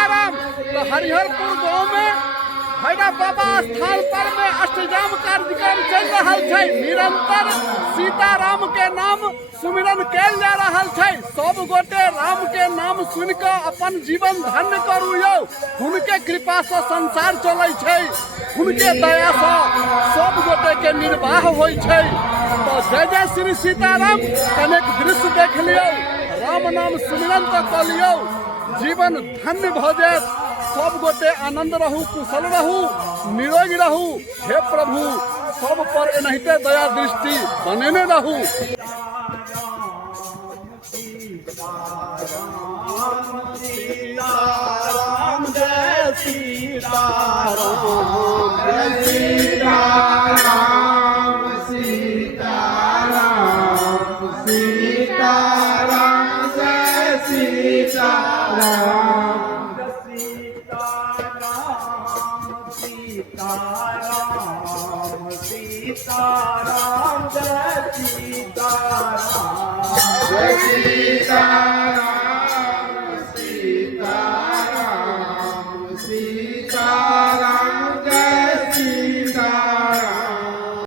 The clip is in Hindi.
सीताराम। तो हरिहरपुर गांव में भैरव बाबा स्थान पर में अष्टजाम कार्यक्रम चल रहा है। निरंतर सीताराम के नाम सुमिरन कैल जा रहा है। सब गोटे राम के नाम सुन के अपन जीवन धन्य करू यो। उनके कृपा से संसार चले छै, उनके दया से सब गोटे के निर्वाह होय छै। तो जय जय श्री सीताराम। कनेक दृश्य देख लियो, राम नाम सुमिरन तो कर लियो, जीवन धन्य भ जायत। सब गोटे आनंद रहू, कुशल रहू, निरोग रहू। हे प्रभु सब पर एनाहिते दया दृष्टि बनेने रहू। सीताराम जय सीताराम, जय सीताराम, सीताराम, सीताराम जय सीताराम, सीताराम, सीताराम जय सीताराम, जय सीताराम।